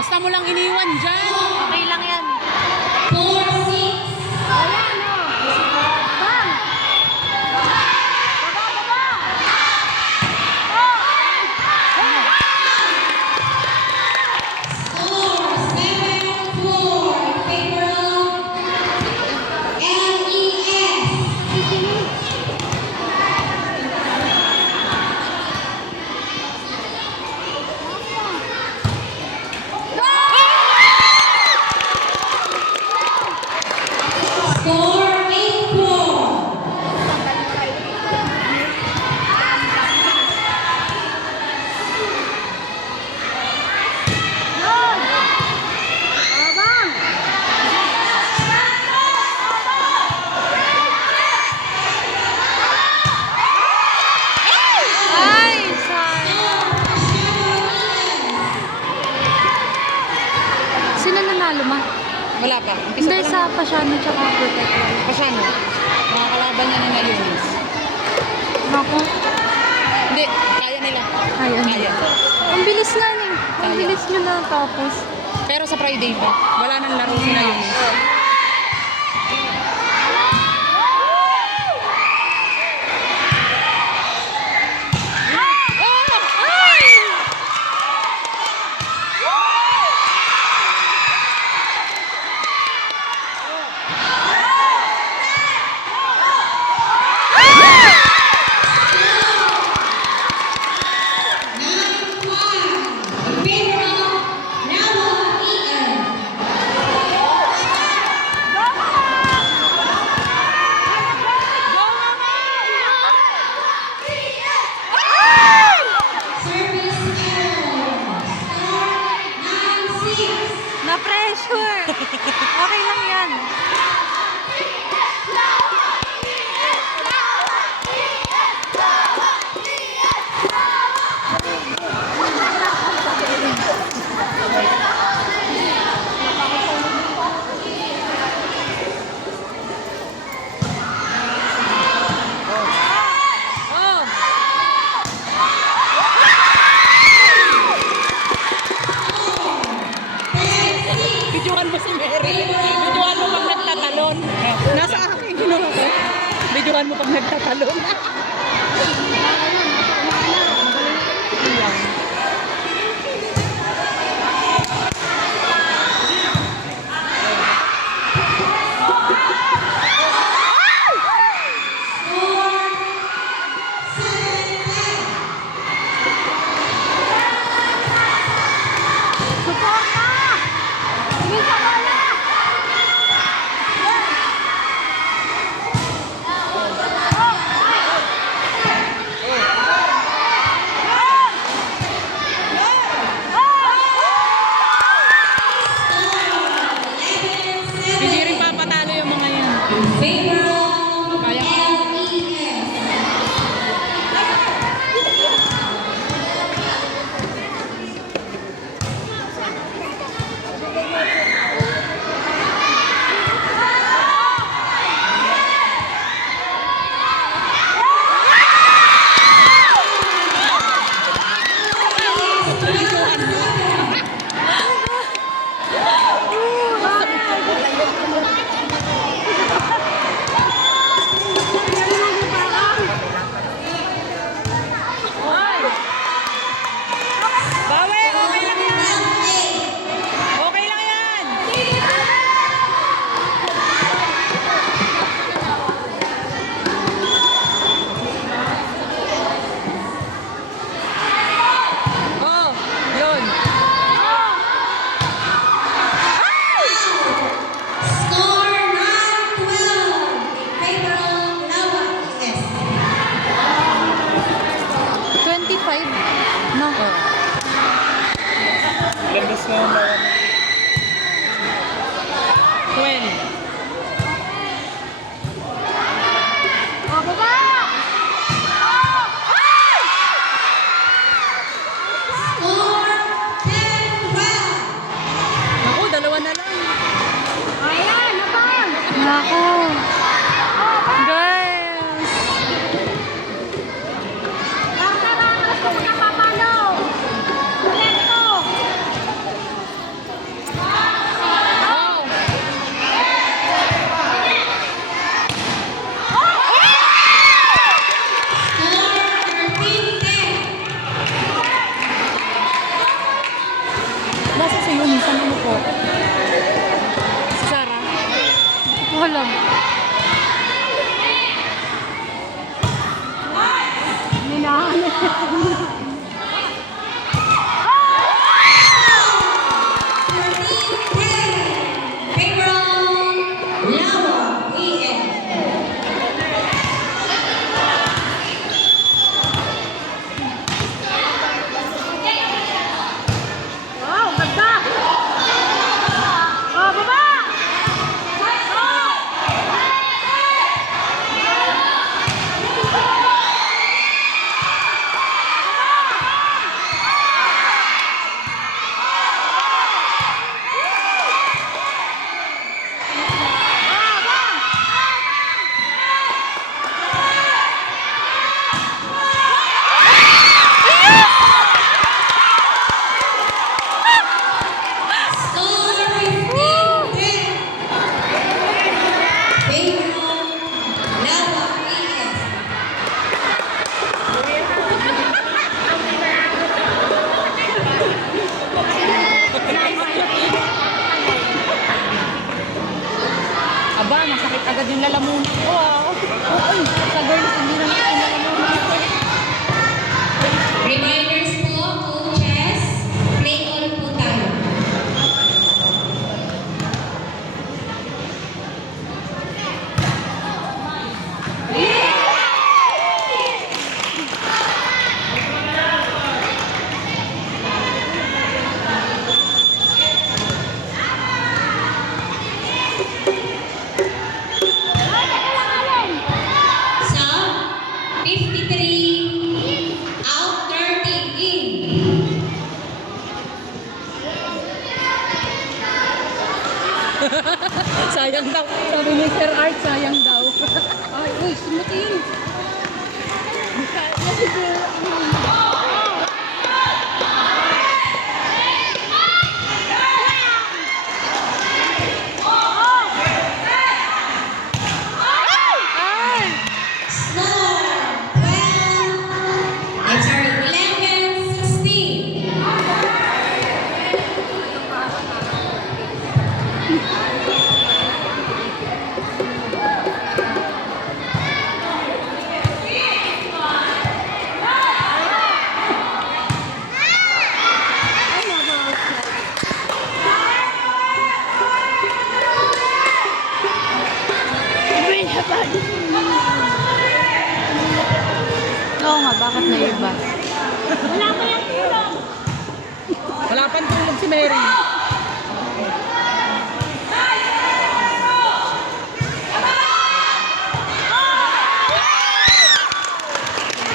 Basta mo lang iniwan dyan. Okay lang yan. 4-6. Ayan o. Bang! Baba, baba! Score 7-4 in favor of LES. Score 8-4. Bang! Ay, sayang. Sino nanalo ma? Wala pa. Umpisa Hindi, pa lang. sa Pasiano tsaka Protector. Pasyano. Mga kalaban niya na Yunis. Naku, Hindi, kaya nila. ayan. Kaya. Ang bilis nga eh. Ang Kaya. bilis nyo na tapos. Pero sa Friday pa, wala nang laro si Yunis. Na-pressure. Okay lang yan. Oh! Videohan mo si Mary. Videohan mo pag nagtatalon. Nasa akin, ginawa ko. Videohan mo pag nagtatalon. Suporta! Tingin sa bola! Hindi rin papatalo yung mga yan. Favor of Kaya. LES. Bawi, okay lang yan. Okay lang yan. Oh, yun. Score 9-12 in favor of Lawa ES. 25? No. Lambas na yung lawan. 12. Oh, baba! Score 10-12. Naku, dalawa na lang. Ayan, nabang! Naku. Guys. Ang sarang ako napapalo. Ulit ko. po. Si Sarah. Hindi ko alam. Payroll Lawa ES. Wow, ganda! Oh, baba! Score 15-10. Payroll Lawa ES. Aba, masakit agad yung lalamunan ko ah. Ay, sa girls, hindi na natin nalaman. Reminders po, coaches, play all po tayo. Sub, 53, out 30, in. Sayang daw. Sabi ni Sir Art, sayang daw. Ay, uy, simutin. Score 12, I'm sorry, 11-16. Oo nga, bakit na iba? Wala pang tulog si Mary.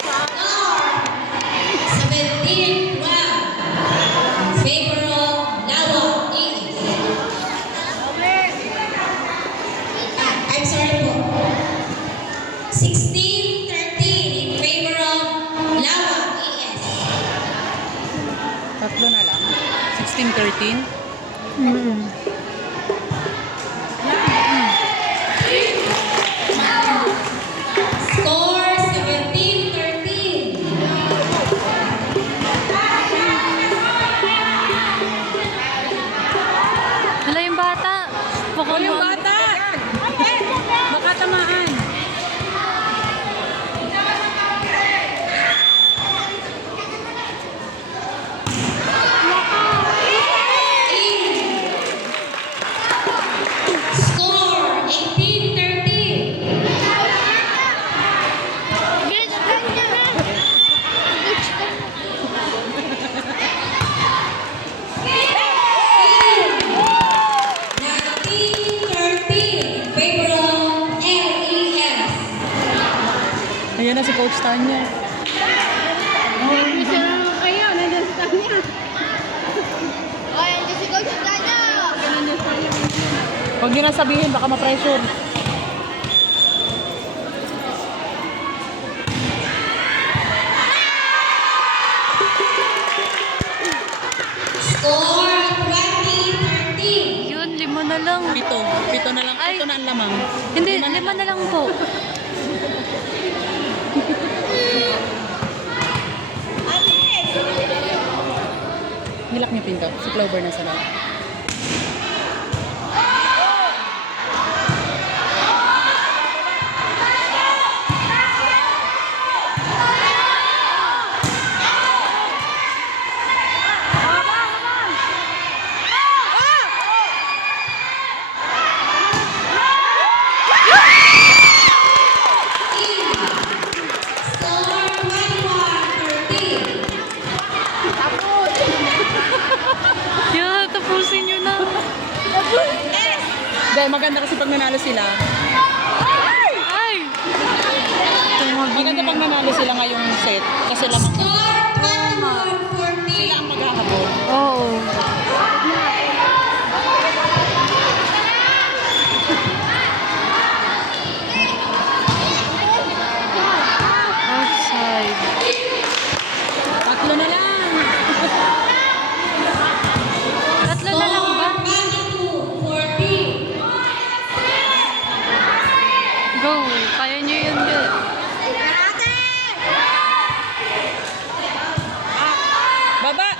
Score 17-12. Favor of Lawa ES. I'm sorry po. 16-13 in favor of Lawa ES. Tatlo na lang. 16-13. Score 17-13. Hala yung bata. Baka Oh, yung bata! Baka tamaan. Score 18-13. Favor of LES. Ayan na si Coach Tanya. Bisa naman kayo, nandiyan sa kanya. Ay, nandiyan si Coach Tanya. Nandiyan sa kanya. Huwag niyo na sabihin, baka ma-pressure. Score 20-13. Yun, 5 na lang. Pito. Pito na lang. Ay. Pito na ang lamang. Hindi, 5 na lang po. Nilak niyo pinto. Si Clover na sa loob. Score 21-13. Yeah, tapusin nyo na. Dahil maganda kasi pag nanalo sila. Ay! Maganda pag nanalo sila ngayong set. Kasi lamang Score 21-14. sila ang maghahabol. Oo. Outside. Tatlo na lang. Tatlo na lang ba? 22-14. Go. Kaya nyo yun, girl. Baba!